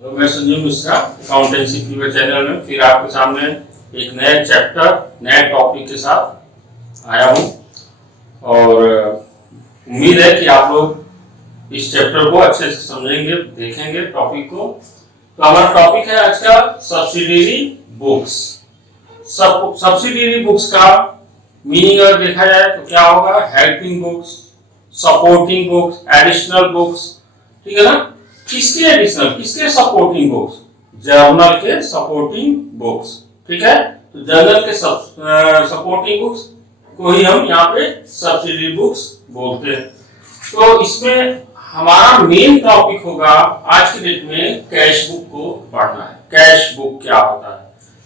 तो मैं Sanjeev Mishra accountancy fever channel में फिर आपके सामने एक नए चैप्टर नए टॉपिक के साथ आया हूँ और उम्मीद है कि आप लोग इस चैप्टर को अच्छे से समझेंगे, देखेंगे टॉपिक को। तो हमारा टॉपिक है आज का सब्सिडियरी बुक्स। सब्सिडियरी बुक्स का मीनिंग अगर देखा जाए तो क्या होगा? Helping books, supporting books, additional books. ठीक है ना? किसके एडिशनल, किसके सपोर्टिंग बुक्स? जर्नल के सपोर्टिंग बुक्स। ठीक है, तो जर्नल के सपोर्टिंग बुक्स को ही हम यहाँ पे सब्सिडियरी बुक्स बोलते हैं। तो इसमें हमारा मेन टॉपिक होगा आज की डेट में कैश बुक को पढ़ना है। कैश बुक क्या होता है,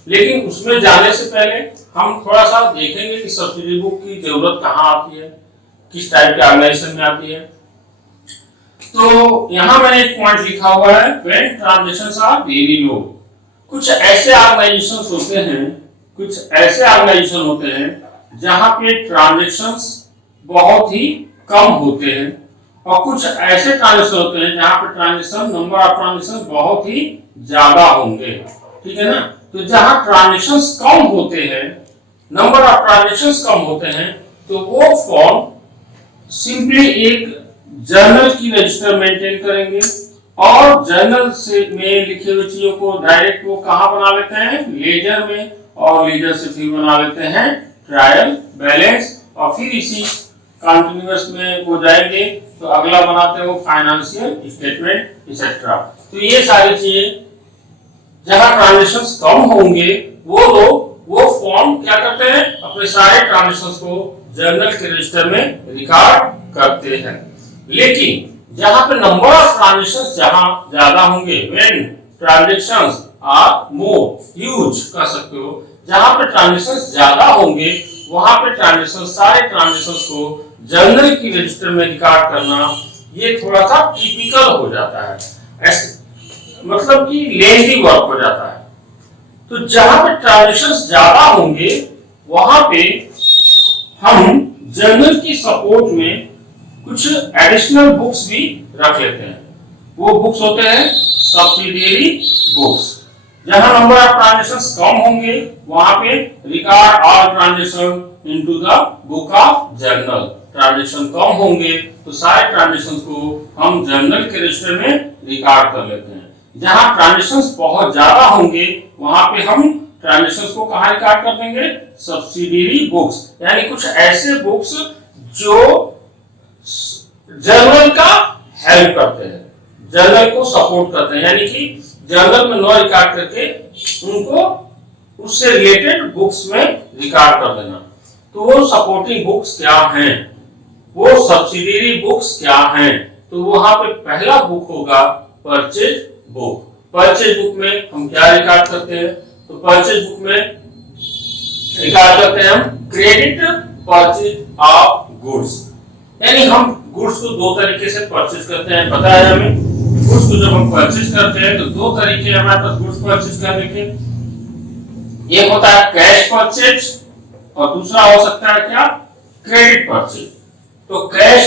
लेकिन उसमें जाने से पहले हम थोड़ा सा देखेंगे कि सब्सिडियरी बुक की जरूरत कहाँ आती है, किस टाइप के ऑर्गेनाइजेशन में आती है। तो यहां मैंने एक पॉइंट लिखा हुआ है, when transactions are very low. कुछ ऐसे ऑर्गेनाइजेशन होते हैं जहां पे ट्रांजैक्शंस बहुत ही कम होते हैं और कुछ ऐसे ट्रांजैक्शन होते हैं जहां पे नंबर ऑफ ट्रांजैक्शन बहुत ही ज्यादा होंगे। ठीक है ना? तो जहां ट्रांजैक्शंस कम होते हैं, नंबर ऑफ ट्रांजैक्शंस कम होते हैं, तो वो फॉर्म सिंपली एक जर्नल की रजिस्टर मेंटेन करेंगे और जर्नल से में लिखे हुए चीजों को डायरेक्ट वो कहां बना लेते हैं? लेजर में, और लेजर से फिर बना लेते हैं ट्रायल बैलेंस, और फिर इसी कंटिन्यूअस में वो जाएंगे तो अगला बनाते हैं वो फाइनेंशियल स्टेटमेंट एक्सेट्रा। तो ये सारी चीजें जहां ट्रांजैक्शंस कम होंगे वो लोग वो फॉर्म क्या करते हैं? अपने सारे ट्रांजैक्शंस को जर्नल के रजिस्टर में रिकॉर्ड करते हैं। लेकिन जहां पे नंबर ऑफ ट्रांजैक्शंस जहां ज्यादा होंगे, when transactions are more huge कह सकते हो, जहां पे ट्रांजैक्शंस ज्यादा होंगे वहां पे सारे ट्रांजैक्शंस को जर्नल की रजिस्टर में रिकॉर्ड करना ये थोड़ा सा टिपिकल हो जाता है, मतलब कि लेंथी वर्क हो जाता है। तो जहां पे ट्रांजैक्शंस ज्यादा होंगे वहां पे हम जर्नल की सपोर्ट में कुछ एडिशनल बुक्स भी रख लेते हैं। वो बुक्स होते हैं सब्सिडियरी बुक्स। जहां नंबर ऑफ ट्रांजैक्शंस कम होंगे वहां पे record all transaction into the book of journal. Transaction कम होंगे तो सारे ट्रांजैक्शंस को हम जर्नल के रजिस्टर में रिकॉर्ड कर लेते हैं। जहां ट्रांजैक्शंस बहुत ज्यादा होंगे वहां पे हम ट्रांजैक्शंस को कहां रिकॉर्ड कर देंगे? सब्सिडियरी बुक्स, यानी कुछ ऐसे बुक्स जो जर्नल का हेल्प करते हैं, जर्नल को सपोर्ट करते हैं, यानी कि जर्नल में नो रिकॉर्ड करके उनको उससे रिलेटेड बुक्स में रिकॉर्ड कर देना। तो वो सपोर्टिंग बुक्स क्या हैं, वो सब्सिडियरी बुक्स क्या हैं? तो वहां पे पहला बुक होगा परचेज बुक। परचेज बुक में हम क्या रिकॉर्ड करते हैं? तो परचेज बुक में रिकॉर्ड करते हैं हम क्रेडिट परचेज ऑफ गुड्स, यानी हम गुड्स को दो तरीके से परचेज करते हैं। पता है हमें, गुड्स को जब हम परचेज करते हैं तो दो तरीके हमारे पास गुड्स परचेज करने के। एक होता है कैश परचेज और दूसरा हो सकता है क्या? Credit purchase. तो कैश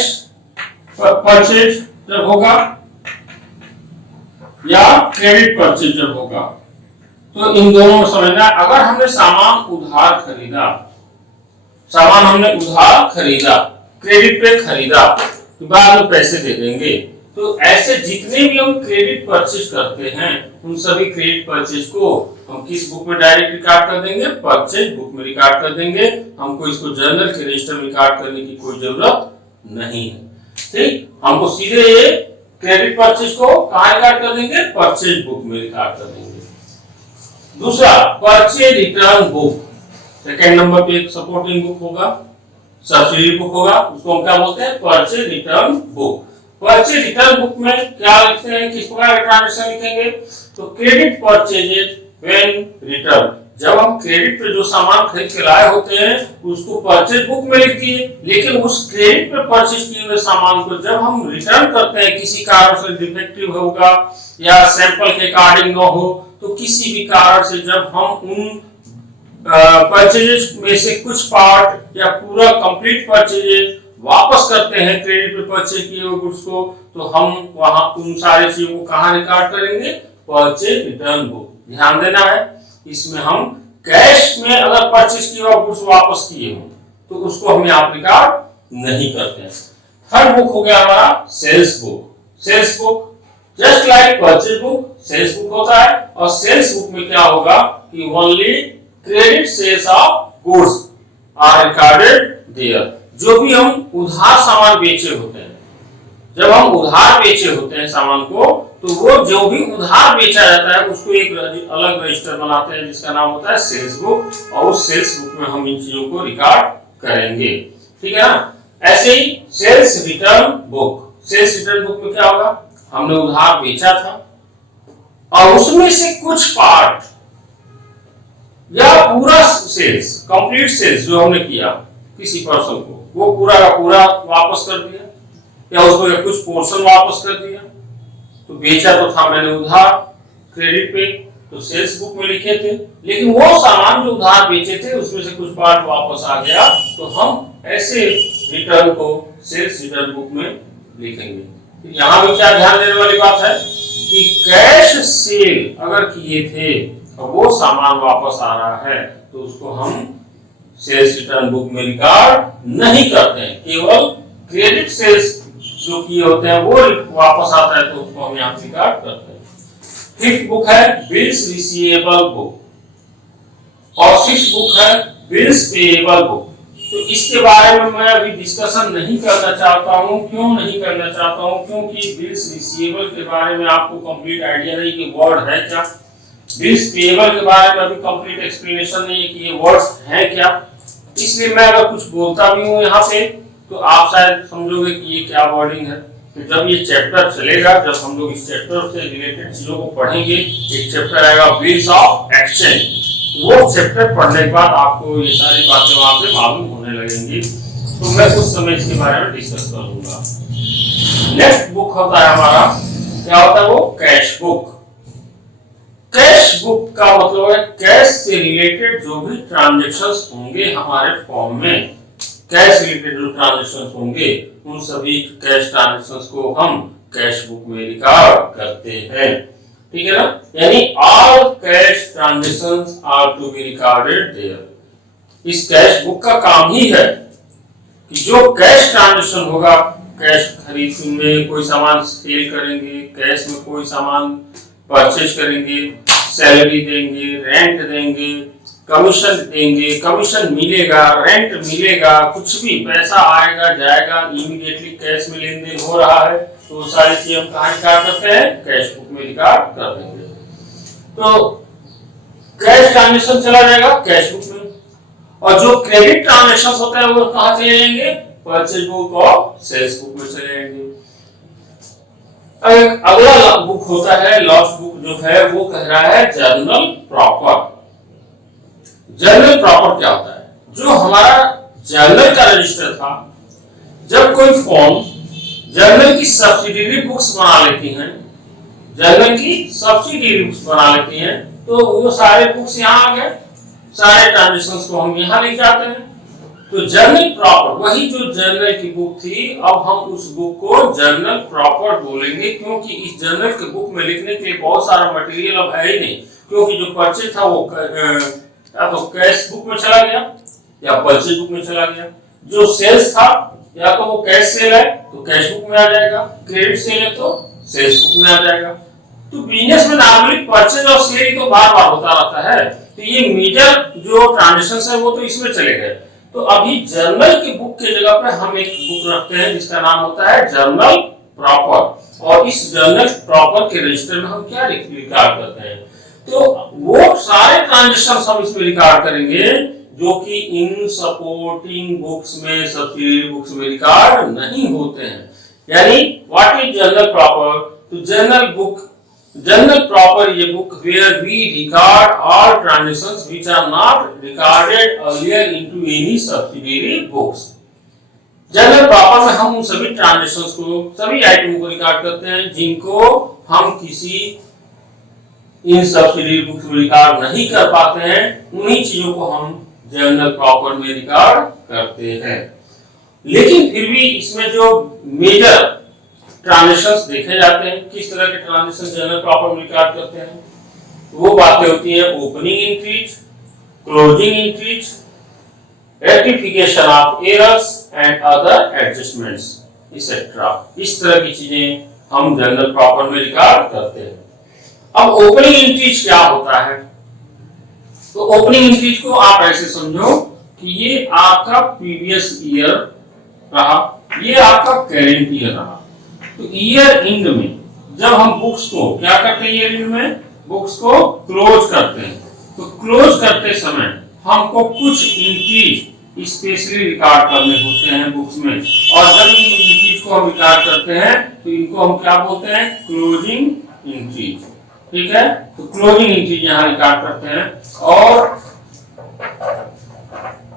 परचेज जब होगा या क्रेडिट परचेज जब होगा तो इन दोनों में समझना, अगर हमने सामान उधार खरीदा, क्रेडिट पे खरीदा तो बाद में पैसे दे देंगे। तो ऐसे जितने भी हम क्रेडिट परचेज करते हैं उन सभी क्रेडिट परचेज को हम किस बुक में डायरेक्ट रिकॉर्ड कर देंगे? परचेज बुक में रिकॉर्ड कर देंगे। हमको इसको जर्नल के रजिस्टर में रिकॉर्ड करने की कोई जरूरत नहीं है। ठीक, हमको सीधे ये क्रेडिट परचेज को कहां रिकॉर्ड कर देंगे? परचेज बुक में रिकॉर्ड कर देंगे। दूसरा purchase return book, second number पे एक सपोर्टिंग बुक होगा, सब्सिडियरी बुक होगा, उसको हम क्या बोलते हैं? Purchase return book. Purchase return book में क्या लिखते हैं, किस प्रकार का ट्रांजैक्शन लिखेंगे? तो क्रेडिट परचेजेज व्हेन रिटर्न, जब हम क्रेडिट पे जो सामान खरीद के लाए होते हैं उसको परचेज बुक में लिख दिए, लेकिन उस क्रेडिट पे परचेज किए हुए सामान को जब हम रिटर्न करते हैं, किसी कारण से डिफेक्टिव होगा या सैंपल के अकॉर्डिंग न हो, तो किसी भी कारण से जब हम उन परचेजेस में से कुछ पार्ट या पूरा कंप्लीट परचेजेस वापस करते हैं क्रेडिट पे परचेज किए हुए गुड्स को, तो हम वहां उन सारी चीजों को कहां रिकॉर्ड करेंगे? Purchase return book. ध्यान देना है, इसमें हम कैश में अगर परचेज किया और गुड्स वापस किए हो तो उसको हम यहाँ रिकॉर्ड नहीं करते हैं। थर्ड बुक हो गया हमारा sales book. Sales book just like purchase book sales book होता है, और सेल्स बुक में क्या होगा कि only credit sales of goods are recorded there. जो भी हम उधार सामान बेचे होते हैं, जब हम उधार बेचे होते हैं सामान को, तो वो जो भी उधार बेचा जाता है उसको एक अलग रजिस्टर बनाते हैं जिसका नाम होता है सेल्स बुक, और उस सेल्स बुक में हम इन चीजों को रिकॉर्ड करेंगे। ठीक है ना। ऐसे ही sales return book. Sales return book में क्या होगा, हमने उधार बेचा था और उसमें से कुछ पार्ट या पूरा सेल्स, कंप्लीट सेल्स जो हमने किया किसी पर्सन को, वो पूरा का पूरा वापस कर दिया, या उसमें कुछ पोर्शन वापस कर दिया। तो बेचा तो था मैंने उधार क्रेडिट पे, तो सेल्स बुक में लिखे थे, लेकिन वो सामान जो उधार बेचे थे उसमें से कुछ पार्ट वापस आ गया, तो हम ऐसे रिटर्न को सेल्स रिटर्न बुक में लिखेंगे। यहाँ भी क्या ध्यान देने वाली बात है कि कैश सेल अगर किए थे और वो सामान वापस आ रहा है तो उसको हम सेल्स रिटर्न बुक में रिकॉर्ड नहीं करते हैं। केवल क्रेडिट सेल्स जो किए होते हैं वो वापस आता है तो उसको हम यहाँ रिकॉर्ड करते हैं। फिफ्थ बुक है बिल्स रिसीवेबल बुक, और सिक्स्थ बुक है बिल्स पेएबल बुक। तो इसके बारे में मैं अभी डिस्कशन नहीं करना चाहता हूँ। क्यों नहीं करना चाहता हूँ? क्योंकि बिल्स रिसीवेबल के बारे में आपको कंप्लीट आइडिया नहीं कि वर्ड है क्या, बिल्स पेएबल के बारे में अभी कंप्लीट एक्सप्लेनेशन नहीं है कि ये वर्ड्स हैं क्या। इसलिए मैं अगर कुछ बोलता भी हूँ यहाँ पे तो आप शायद समझोगे कि ये क्या वर्डिंग है। तो जब ये चैप्टर चलेगा, जब हम लोग इस चैप्टर से रिलेटेड चीजों को पढ़ेंगे, एक चैप्टर आएगा बिल्स ऑफ एक्सचेंज, वो चैप्टर पढ़ने के बाद आपको ये सारी बातें वहां पे मालूम होने लगेंगी, तो मैं उस समय इसके बारे में डिस्कस करूंगा। नेक्स्ट बुक होता है हमारा, क्या होता है वो, कैश बुक। कैश बुक का मतलब है कैश से रिलेटेड जो भी ट्रांजैक्शंस होंगे हमारे फॉर्म में, कैश रिलेटेड जो ट्रांजैक्शंस होंगे उन सभी कैश ट्रांजैक्शंस को हम कैश बुक में रिकॉर्ड करते हैं। ठीक है ना। यानी all cash transactions are to be recorded there. इस कैश बुक का काम ही है कि जो कैश ट्रांजैक्शन होगा, कैश खरीद में कोई सामान सेल करेंगे, कैश में कोई सामान परचेज करेंगे, सैलरी देंगे, रेंट देंगे, कमीशन देंगे, कमीशन मिलेगा, रेंट मिलेगा, कुछ भी पैसा आएगा जाएगा, इमीडिएटली कैश में लेन देन हो रहा है, तो सारी चीज हम कहाँ रिकॉर्ड करते हैं, कैश बुक में रिकॉर्ड कर देंगे। तो कैश ट्रांजैक्शन चला जाएगा कैश बुक में, और जो क्रेडिट ट्रांजैक्शन होते हैं वो कहाँ चले जाएंगे, परचेज बुक और सेल्स बुक में चले जाएंगे। अगला बुक होता है, लास्ट बुक जो है वो कह रहा है जर्नल प्रॉपर। जर्नल प्रॉपर क्या होता है, जो हमारा जर्नल का रजिस्टर था, जब कोई फॉर्म जर्नल की सब्सिडियरी बुक्स बना लेती हैं, जर्नल की सब्सिडियरी बुक्स बना लेती हैं, तो वो सारे बुक्स यहाँ आ गए, सारे ट्रांजैक्शंस को हम यहाँ लिख जाते हैं। तो जर्नल प्रॉपर वही जो जर्नल की बुक थी, अब हम उस बुक को जर्नल प्रॉपर बोलेंगे, क्योंकि इस जर्नल की बुक में लिखने के लिए बहुत सारा मटेरियल अब है ही नहीं, क्योंकि जो परचेज था वो या तो कैश बुक में चला गया या परचेज बुक में चला गया। जो सेल्स था या तो वो कैश सेल है तो कैश बुक में आ जाएगा, क्रेडिट सेल है तो सेल्स बुक में आ जाएगा। तो बिजनेस में नॉर्मली परचेज और सेल तो बार बार होता रहता है, तो ये मेजर जो ट्रांजैक्शंस है वो तो इसमें चले गए। तो अभी जर्नल की बुक के जगह पे हम एक बुक रखते हैं जिसका नाम होता है जर्नल प्रॉपर, और इस जर्नल प्रॉपर के रजिस्टर में हम क्या रिकॉर्ड करते हैं, तो वो सारे ट्रांजैक्शंस हम इसमें रिकॉर्ड करेंगे जो कि इन सपोर्टिंग बुक्स में, सब्सिडियरी बुक्स में रिकॉर्ड नहीं होते हैं। यानी व्हाट इज जर्नल प्रॉपर? तो जर्नल प्रॉपर ये book where we record all transactions which are not recorded earlier into any subsidiary books। Journal proper में हम उन सभी ट्रांजैक्शंस को, सभी आइटम को रिकॉर्ड करते हैं जिनको हम किसी इन सब्सिडियरी बुक्स में रिकॉर्ड नहीं कर पाते हैं, उन्हीं चीजों को हम जर्नल प्रॉपर में रिकॉर्ड करते हैं। लेकिन फिर भी इसमें जो मेजर ट्रांजेक्शंस देखे जाते हैं। किस तरह के ट्रांजेक्शन जनरल प्रॉपर में रिकॉर्ड करते हैं, वो बातें होती है opening entries, closing entries, rectification of errors and other adjustments etcetera. इस तरह की चीजें हम जनरल प्रॉपर में रिकॉर्ड करते हैं। अब ओपनिंग एंट्रीज क्या होता है? तो ओपनिंग एंट्रीज को आप ऐसे समझो कि ये आपका प्रीवियस ईयर रहा, ये आपका करेंट ईयर रहा। तो ईयर एंड में जब हम बुक्स को क्या करते हैं, ईयर एंड में बुक्स को क्लोज करते हैं, तो क्लोज करते समय हमको कुछ एंट्रीज स्पेशली रिकॉर्ड करने होते हैं बुक्स में, और जब इन एंट्रीज को हम रिकॉर्ड करते हैं तो इनको हम क्या बोलते हैं, क्लोजिंग एंट्रीज। ठीक है, तो क्लोजिंग एंट्रीज यहाँ रिकॉर्ड करते हैं, और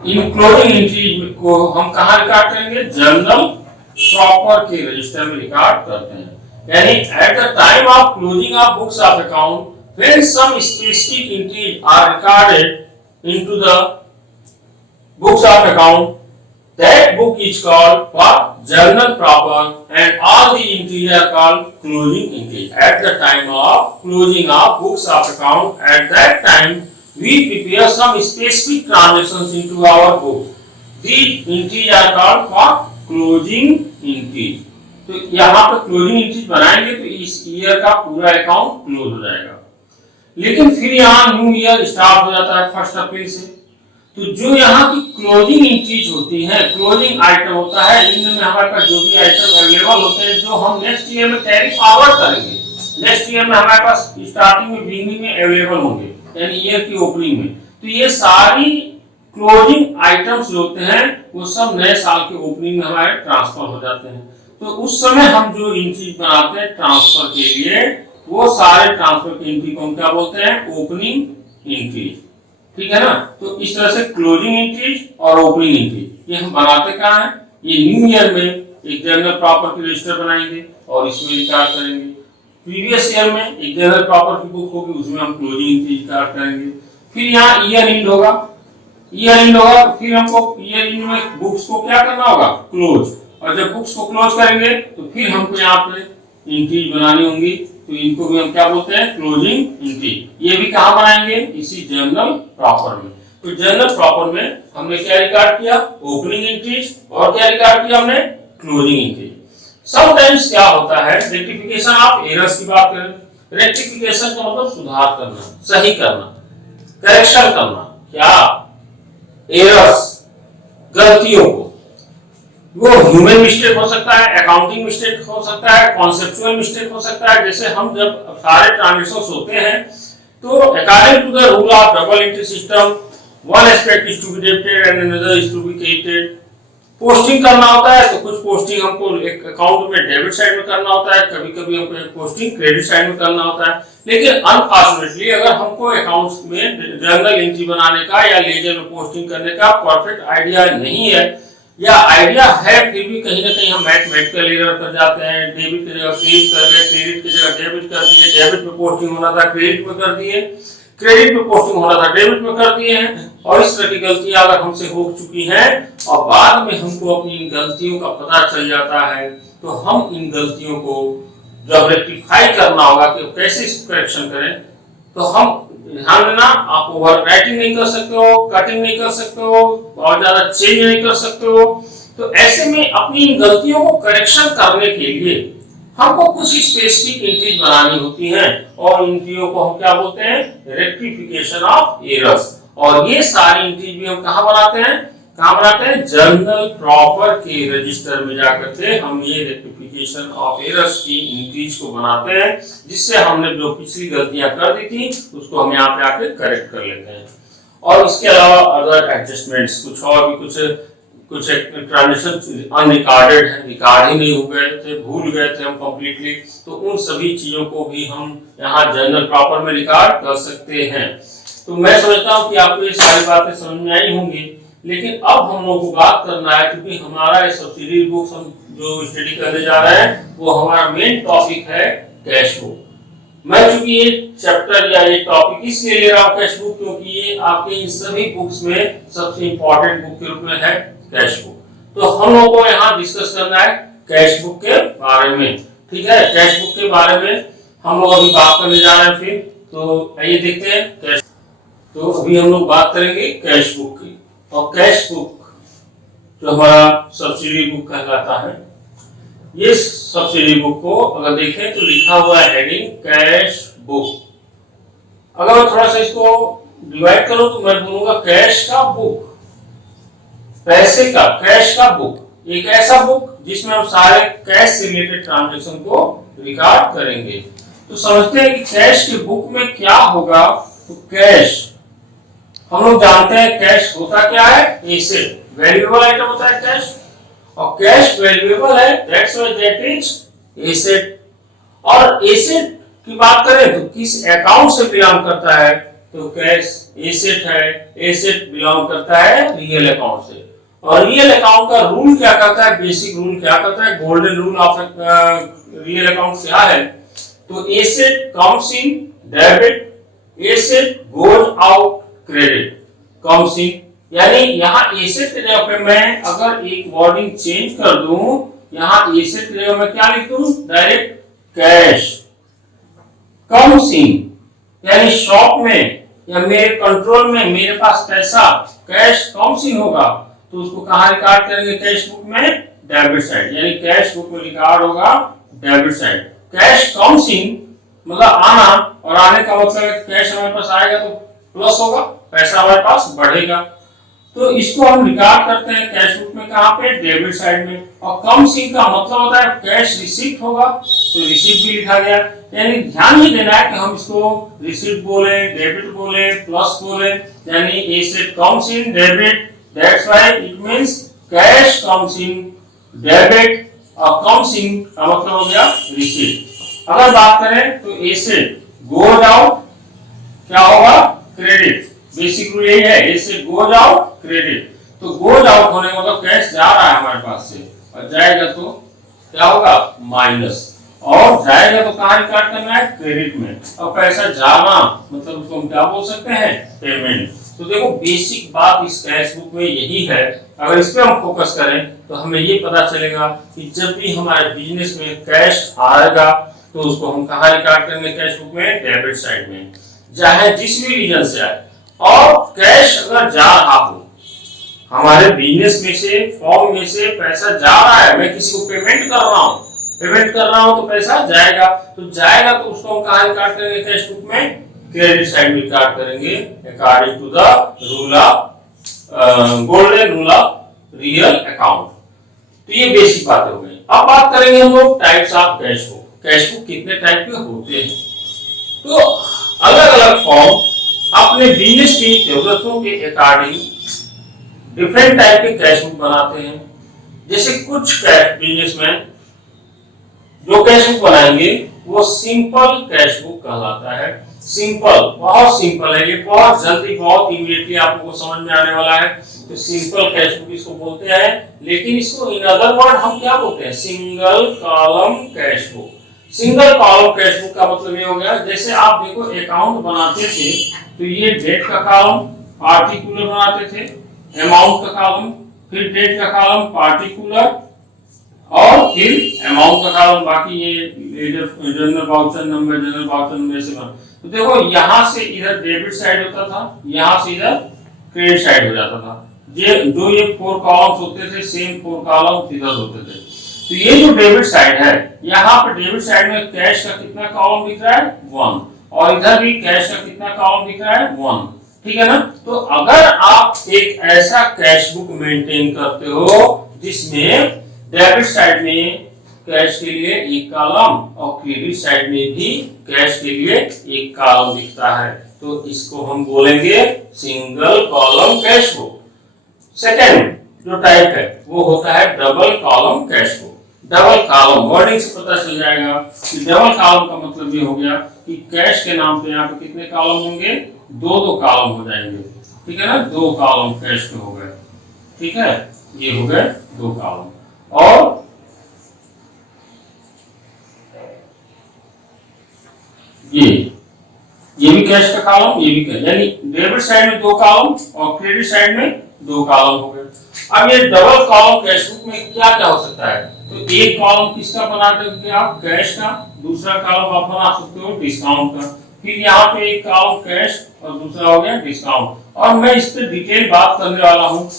इन क्लोजिंग एंट्रीज को हम कहाँ रिकॉर्ड करेंगे, जर्नल प्रॉपर के रजिस्टर में रिकॉर्ड करते हैं। यानी at the time of closing of books of account when some specific entries are recorded into the books of account, that book is called for journal proper and all the entries are called closing entries. At the time of closing of books of account, at that time we prepare some specific transactions into our book. These entries are called for closing entries. तो यहाँ पर closing entries बनाएंगे तो इस year का पूरा account close हो जाएगा। लेकिन फिर यहाँ न्यू ईयर स्टार्ट हो जाता है 1 अप्रैल से, तो जो यहाँ की क्लोजिंग एंट्रीज होती है, क्लोजिंग आइटम होता है, इनमें हमारे पास जो भी आइटम अवेलेबल होते हैं जो हम नेक्स्ट ईयर में कैरी फॉरवर्ड करेंगे, नेक्स्ट ईयर में हमारे पास स्टार्टिंग में बिगिनिंग में अवेलेबल होंगे, यानी ईयर की ओपनिंग में, तो ये सारी क्लोजिंग आइटम्स जो होते हैं वो सब नए साल के ओपनिंग में हमारे ट्रांसफर हो जाते हैं। तो उस समय हम जो एंट्रीज बनाते हैं ट्रांसफर के लिए, वो सारे ट्रांसफर की एंट्री को हम क्या बोलते हैं, ओपनिंग एंट्रीज। ठीक है ना, तो इस तरह से क्लोजिंग एंट्रीज और ओपनिंग एंट्रीज ये हम बनाते कहाँ हैं, ये न्यू ईयर में एक जनरल प्रॉपर की रजिस्टर बनाएंगे और इसमें रिकॉर्ड करेंगे। प्रीवियस ईयर में एक जनरल प्रॉपर की बुक होगी, उसमें हम क्लोजिंग एंट्री रिकॉर्ड करेंगे। फिर यहाँ ईयर एंड होगा, ईयर एंड होगा तो फिर हमको ईयर एंड में बुक्स को क्या करना होगा, क्लोज, और जब बुक्स को क्लोज करेंगे तो फिर हमको यहाँ पे एंट्रीज बनानी होंगी, तो इनको भी हम क्या बोलते हैं, क्लोजिंग एंट्री। ये भी कहाँ बनाएंगे, इसी जर्नल प्रॉपर में। तो जर्नल प्रॉपर में हमने क्या रिकॉर्ड किया, ओपनिंग एंट्रीज, और क्या रिकॉर्ड किया हमने, क्लोजिंग एंट्री। समटाइम्स क्या होता है, रेक्टिफिकेशन ऑफ एरर्स की बात करें। रेक्टिफिकेशन का मतलब सुधार करना, सही करना, करेक्शन करना, क्या एरर्स, गलतियों को, वो ह्यूमन मिस्टेक हो सकता है, अकाउंटिंग मिस्टेक हो सकता है, कॉन्सेप्चुअल मिस्टेक हो सकता है। जैसे हम जब सारे ट्रांजेक्शंस होते हैं तो according to the rule of double entry system, one aspect is to be debited and another is to be credited. Posting करना होता है तो कुछ पोस्टिंग हमको एक अकाउंट में डेबिट साइड में करना होता है, कभी-कभी हमको पोस्टिंग क्रेडिट साइड में करना होता है। लेकिन अनफॉर्चुनेटली अगर हमको अकाउंट्स में जर्नल एंट्री बनाने का या लेजर में पोस्टिंग करने का परफेक्ट आइडिया नहीं है, या आइडिया है फिर भी कहीं ना कहीं हम मैथमेटिकल एरर कर जाते हैं, डेबिट की जगह क्रेडिट कर गए, क्रेडिट की जगह डेबिट कर दिए, डेबिट में पोस्टिंग होना था क्रेडिट में कर दिए, क्रेडिट में पोस्टिंग होना था डेबिट में कर दिए हैं, और इस तरह की गलतियां अगर हमसे हो चुकी हैं और बाद में हमको अपनी इन गलतियों का पता चल जाता है, तो हम इन गलतियों को जब रेक्टिफाई करना होगा कि कैसे इसको करेक्शन करें, तो हम ध्यान देना, आप ओवर राइटिंग नहीं कर सकते हो, कटिंग नहीं कर सकते हो, बहुत ज्यादा चेंज नहीं कर सकते हो। तो ऐसे में अपनी इन गलतियों को करेक्शन करने के लिए हमको कुछ स्पेसिफिक एंट्रीज बनानी होती हैं, और एंट्रियों को हम क्या बोलते हैं, रेक्टिफिकेशन ऑफ एरर्स। और ये सारी एंट्रीज भी हम कहाँ बनाते हैं, जर्नल प्रॉपर के रजिस्टर में जाकर के हम ये रेक्टिफिकेशन ऑफ एरर्स की एंट्रीज को बनाते हैं, जिससे हमने जो पिछली गलतियां कर दी थी उसको हम यहाँ पे आके करेक्ट कर लेते हैं। और इसके अलावा अदर एडजस्टमेंट्स, कुछ और भी कुछ ट्रांजेक्शन अनरिकॉर्डेड है, रिकॉर्ड ही नहीं हो गए थे, भूल गए थे हम कंप्लीटली, तो उन सभी चीजों को भी हम यहाँ जर्नल प्रॉपर में रिकॉर्ड कर सकते हैं। तो मैं समझता हूँ कि आपको ये सारी बातें समझ में आई होंगी। लेकिन अब हम लोगों को बात करना है, क्योंकि हमारा ये सब्सिडी बुक्स हम जो स्टडी करने जा रहे हैं वो हमारा मेन टॉपिक है कैश बुक। मैं चूंकि ये चैप्टर या ये टॉपिक इसलिए ले रहा हूँ कैश बुक, क्योंकि ये आपके इन सभी बुक्स में सबसे इंपॉर्टेंट बुक के रूप में है कैश बुक। तो हम लोगों को यहाँ डिस्कस करना है कैश बुक के बारे में। ठीक है, कैश बुक के बारे में हम लोग अभी बात करने जा रहे हैं फिर। तो आइए देखते हैं कैश। तो अभी हम लोग बात करेंगे कैश बुक की। और कैश बुक जो हमारा सब्सिडी बुक कहलाता है, ये सब्सिडी बुक को अगर देखें तो लिखा हुआ है हेडिंग कैश बुक। अगर मैं थोड़ा सा इसको डिवाइड करूं तो मैं बोलूंगा कैश का बुक, पैसे का, कैश का बुक, एक ऐसा बुक जिसमें हम सारे कैश से रिलेटेड ट्रांजैक्शन को रिकॉर्ड करेंगे। तो समझते हैं कि कैश की बुक में क्या होगा। तो कैश हम लोग जानते हैं कैश होता क्या है, एसेट, वैल्यूएबल आइटम होता है कैश, और कैश वैल्यूएबल है, that's why that is asset. और एसेट की बात करें तो किस अकाउंट से बिलोंग करता है, तो कैश एसेट है, एसेट बिलोंग करता है रियल अकाउंट से। और रियल अकाउंट का रूल क्या कहता है, बेसिक रूल क्या कहता है, golden rule of real account क्या है, तो asset comes in debit, asset goes out credit, comes in. यानी यहाँ एसेट के जगह पे मैं अगर एक वर्डिंग चेंज कर दूं, यहाँ एसेट की जगह मैं क्या लिख दूं, डायरेक्ट कैश कम्स इन, यानी शॉप में या मेरे कंट्रोल में मेरे पास पैसा कैश कम्स इन होगा, तो उसको कहां रिकॉर्ड करेंगे, कैश बुक में डेबिट साइड, यानी कैश बुक में रिकॉर्ड होगा debit side. Cash comes in मतलब आना, और आने का मतलब है कैश हमारे पास आएगा तो प्लस होगा, पैसा हमारे पास बढ़ेगा। तो इसको हम रिकॉर्ड करते हैं कैश बुक में, कहां पे, डेबिट साइड में। और कम्स इन का मतलब होता है कैश रिसीप्ट होगा, तो रिसीप्ट भी लिखा गया। यानी ध्यान ही देना है कि हम इसको रिसीप्ट बोले, डेबिट बोले, प्लस बोले, यानी asset comes in debit, that's why it means cash comes in debit, और कम्स इन का मतलब हो गया रिसीप्ट। अगर बात करें तो एसेट गोज आउट क्या होगा, क्रेडिट, बेसिक रूल यही है, एसेट गोज आउट क्रेडिट। तो गोज आउट होने का मतलब कैश जा रहा है हमारे पास से, और जाएगा तो क्या होगा, माइनस, और जाएगा तो कहां रिकॉर्ड करना है, क्रेडिट में। और पैसा जाना मतलब उसको हम क्या बोल सकते हैं, पेमेंट। तो देखो बेसिक बात इस कैश बुक में यही है। अगर इस पे हम फोकस करें तो हमें ये पता चलेगा कि जब भी हमारे बिजनेस में कैश आएगा तो उसको हम कहां रिकॉर्ड करेंगे, कैश बुक में डेबिट साइड में, चाहे जिस भी रीजन से आए। और कैश अगर जा रहा हो हमारे बिजनेस में से, फॉर्म में से पैसा जा रहा है, मैं किसी को पेमेंट कर रहा हूं, तो पैसा जाएगा, तो जाएगा तो उसको हम कहां रिकॉर्ड करेंगे, कैश बुक में क्रेडिट साइड में रिकॉर्ड करेंगे, according to the rule of golden rule of real account. तो ये बेसिक बातें हो गई। अब बात करेंगे हम लोग types of cash book. Cash book कितने टाइप के होते हैं, तो अलग अलग फॉर्म अपने बिजनेस की जरूरतों के अकॉर्डिंग डिफरेंट टाइप के कैश बुक बनाते हैं। जैसे कुछ बिजनेस में जो कैश बुक बनाएंगे वो सिंपल कैश बुक कहलाता है। सिंपल, बहुत सिंपल है ये, बहुत जल्दी, बहुत इमीडिएटली आप लोगों को समझ में आने वाला है। तो सिंपल कैश बुक इसको बोलते हैं, लेकिन इसको इन अदर वर्ड हम क्या बोलते हैं, single column cash book. Single column cash book का मतलब ये हो गया, जैसे आप देखो अकाउंट बनाते थे तो ये डेट का कॉलम पार्टिकुलर बनाते थे, अमाउंट का कॉलम, फिर डेट का कॉलम पार्टिकुलर, और फिर अमाउंट का कॉलम, बाकी ये जनरल वाउचर नंबर ऐसे बना। तो देखो यहाँ से इधर डेबिट साइड होता था, यहाँ से इधर क्रेडिट साइड हो जाता था। जो ये 4 कॉलम्स होते थे, सेम 4 कॉलम्स इधर होते थे। तो ये जो डेबिट साइड है, यहाँ पे डेबिट साइड में कैश का कितना कॉलम दिख रहा है, 1, और इधर भी कैश का कितना कॉलम दिख रहा है, 1, ठीक है ना। तो अगर आप एक ऐसा कैश बुक मेंटेन करते हो जिसमें डेबिट साइड में कैश के लिए एक कॉलम और क्रेडिट साइड में भी कैश के लिए एक कॉलम दिखता है, तो इसको हम बोलेंगे single column cash book. Second जो टाइप है वो होता है double column cash book. Double column wording से पता चल जाएगा कि डबल कॉलम का मतलब ये हो गया कि कैश के नाम पे यहाँ पे कितने कॉलम होंगे, 2 कॉलम हो जाएंगे, ठीक है ना, 2 कॉलम कैश के हो गए, ठीक है, ये हो गए 2 कॉलम। और ये भी कैश का कॉलम, ये भी कैश, यानी डेबिट साइड में 2 कॉलम और क्रेडिट साइड में 2 कॉलम हो गए। अब ये डबल कॉलम कैश बुक में क्या क्या हो सकता है, तो एक कॉलम किसका बना दोगे आप, कैश का, दूसरा कॉलम आप बना सकते हो डिस्काउंट का। फिर यहाँ पे एक कॉलम कैश और दूसरा हो गया डिस्काउंट। और मैं इस पे डिटेल बात करने वाला हूँ,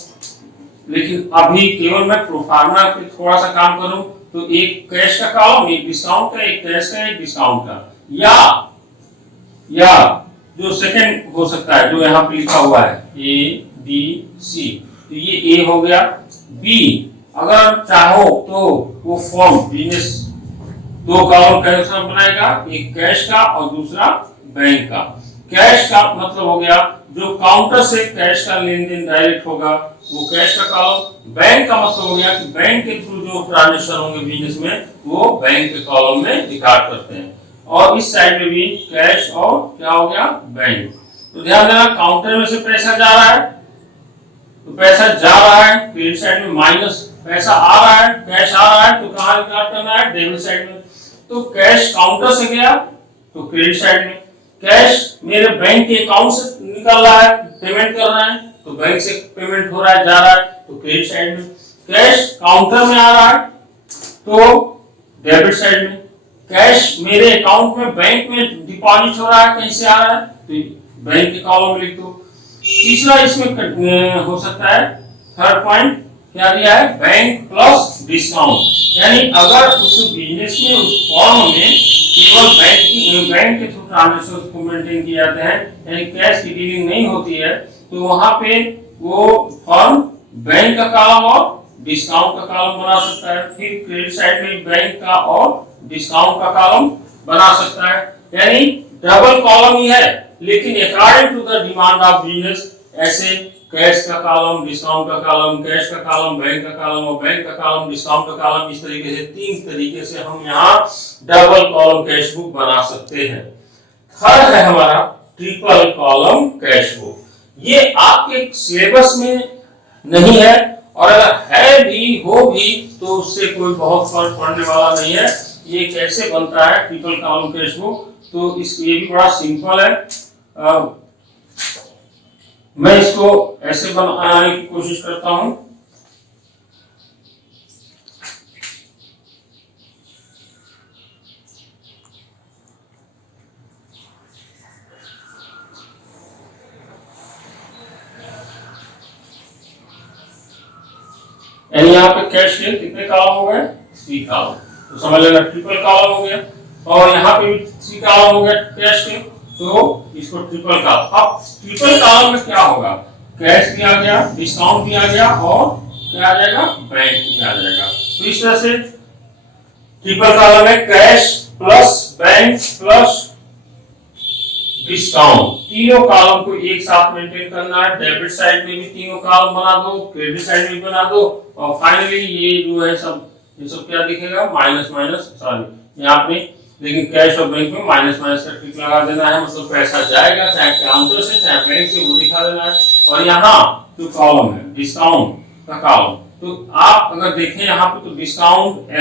लेकिन अभी केवल मैं प्रोफार्मा पे थोड़ा सा काम करूं। तो एक कैश का कॉलम, एक डिस्काउंट का, एक कैश का, एक डिस्काउंट का, या जो सेकंड हो सकता है जो यहाँ पे लिखा हुआ है ए बी सी, तो ये ए हो गया। बी अगर चाहो तो वो फॉर्म बिजनेस दो कॉलम कैसा बनाएगा, एक कैश का और दूसरा बैंक का। कैश का मतलब हो गया जो काउंटर से कैश का लेन देन डायरेक्ट होगा वो कैश का कॉलम। बैंक का मतलब हो गया कि बैंक के थ्रू जो ट्रांजेक्शन होंगे बिजनेस में वो बैंक के कॉलम में रिकॉर्ड करते हैं। और इस साइड में भी कैश और क्या हो गया, बैंक। तो ध्यान देना काउंटर में से पैसा जा रहा है तो पैसा जा रहा है क्रेडिट साइड में, माइनस पैसा आ रहा है कैश आ रहा है तो कहां रिकॉर्ड करना है, डेबिट साइड में। तो कैश काउंटर से गया तो क्रेडिट साइड में, कैश मेरे बैंक के अकाउंट से निकल रहा है पेमेंट कर रहा है तो बैंक से पेमेंट हो रहा है जा रहा है तो क्रेडिट साइड में, कैश काउंटर में आ रहा है तो डेबिट साइड में, कैश मेरे अकाउंट में बैंक में डिपॉजिट हो रहा है कहीं से आ रहा है तो बैंक के कॉलम में लिख दो। तीसरा इसमें हो सकता है थर्ड पॉइंट क्या दिया है, बैंक प्लस डिस्काउंट। यानी अगर उस बिजनेस में उस फॉर्म में केवल बैंक के थ्रू ट्रांजेक्शन को मेंटेन किए जाते हैं यानी कैश की डीलिंग नहीं होती है तो वहां पे वो फॉर्म बैंक का कॉलम और डिस्काउंट का कॉलम बना सकता है। फिर क्रेडिट साइड में बैंक का और डिस्काउंट का कॉलम बना सकता है। यानी डबल कॉलम ही है लेकिन according to the demand of business ऐसे कैश का कॉलम, डिस्काउंट का कॉलम, कैश का कॉलम, बैंक का कॉलम और बैंक का कॉलम, डिस्काउंट का कॉलम, इस तरीके से तीन तरीके से हम यहाँ डबल कॉलम कैश बुक बना सकते हैं। थर्ड है हमारा ट्रिपल कॉलम कैश बुक। ये आपके सिलेबस में नहीं है और अगर है भी हो भी तो उससे कोई बहुत फर्क पड़ने वाला नहीं है। ये कैसे बनता है ट्रिपल कॉलम कैश बुक, तो ये भी बड़ा सिंपल है। मैं इसको ऐसे बनाने की कोशिश करता हूं। यानी यहाँ पे कैश के कितने कॉलम हो गए, 3 कॉलम, तो समझ लेना ट्रिपल कॉलम हो गया। और यहाँ पे भी 3 कॉलम हो गए कैश के, तो इसको ट्रिपल कॉलम। अब ट्रिपल कॉलम में क्या होगा, कैश भी आ गया, डिस्काउंट भी आ गया और क्या आ जाएगा, बैंक भी आ जाएगा। तो इस तरह से ट्रिपल कॉलम में cash plus bank plus discount, तीनों कॉलम को एक साथ मेंटेन करना है। डेबिट साइड में भी तीनों कॉलम बना दो, क्रेडिट साइड में बना दो और फाइनली ये जो है ये सब क्या दिखेगा, माइनस माइनस, सॉरी यहाँ पे, लेकिन कैश और बैंक में माइनस माइनस का टिक लगा देना है, मतलब पैसा जाएगा चाहे काउंटर से चाहे बैंक से, वो दिखा देना है। और यहाँ जो कॉलम है डिस्काउंट का कॉलम, तो आप अगर देखें यहाँ पे तो डिस्काउंट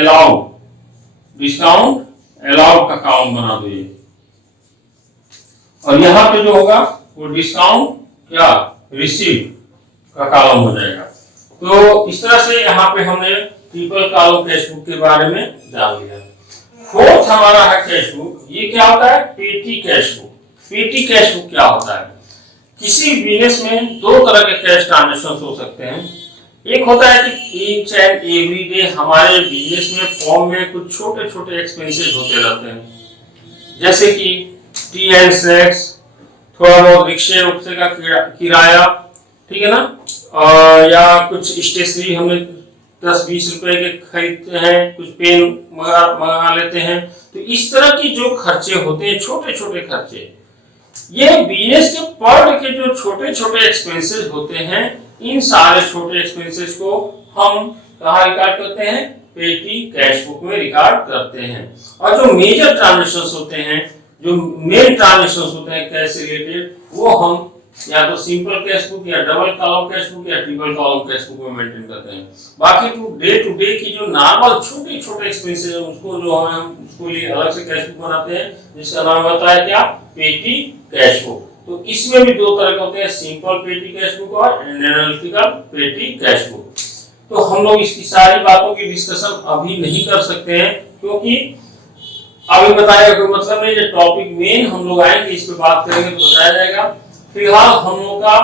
अलाउड का कॉलम बना दो ये, और यहाँ पे जो होगा वो डिस्काउंट क्या रिसीव का कॉलम हो जाएगा। तो इस तरह से यहाँ पे हमने ट्रिपल कॉलम कैश बुक के बारे में जान लिया। फोर्थ हमारा है कैश बुक। ये क्या होता है, पेटी कैश बुक। पेटी कैश बुक क्या होता है, किसी बिजनेस में दो तरह के कैश ट्रांजेक्शन हो सकते हैं। एक होता है कि ईच एंड एवरी डे हमारे बिजनेस में फॉर्म में कुछ छोटे छोटे एक्सपेंसेस होते रहते हैं, जैसे कि टी एंड स्नैक्स, थोड़ा बहुत रिक्शे उक्से का किराया, ठीक है ना, या कुछ स्टेशनरी हमने 10-20 रुपए के खरीदते हैं, कुछ पेन मंगा लेते हैं। तो इस तरह की जो खर्चे होते हैं, छोटे छोटे खर्चे, ये बिजनेस के पर डे के जो छोटे छोटे एक्सपेंसेस होते हैं, इन सारे छोटे एक्सपेंसेस को हम कहाँ रिकॉर्ड करते हैं, पेटी कैश बुक में रिकॉर्ड करते हैं। और जो मेजर ट्रांजेक्शंस होते हैं, जो मेन ट्रांजेक्शंस होते हैं कैश से रिलेटेड, वो हम या तो सिंपल कैश बुक या डबल कॉलम कैश बुक या ट्रिपल कॉलम कैश बुक में मेंटेन करते हैं। बाकी टू डे की जो नॉर्मल छोटे छोटे एक्सपेंसेस है, उसको जो हम उसको लिए अलग से कैश बुक बनाते हैं, जिसका नाम होता है क्या, पेटी कैश बुक। तो इसमें भी दो तरह के होते हैं, सिंपल पेटी कैश बुक और एनालिटिकल पेटी कैश बुक। तो हम लोग इसकी सारी बातों की डिस्कशन अभी नहीं कर सकते हैं, क्योंकि अभी बताया कोई मतलब नहीं। जो टॉपिक मेन हम लोग आएंगे इस पे बात करेंगे तो बताया जाएगा। फिलहाल हम लोग का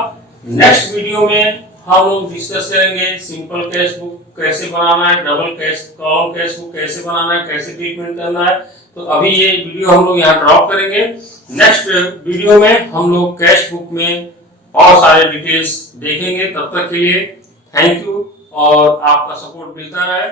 नेक्स्ट वीडियो में हम लोग डिस्कस करेंगे सिंपल कैश बुक कैसे बनाना है, double cash column cash book कैसे बनाना है, कैसे ट्रीटमेंट करना है। तो अभी ये वीडियो हम लोग यहाँ ड्रॉप करेंगे। नेक्स्ट वीडियो में हम लोग कैश बुक में और सारे डिटेल्स देखेंगे। तब तक के लिए थैंक यू और आपका सपोर्ट मिलता रहे।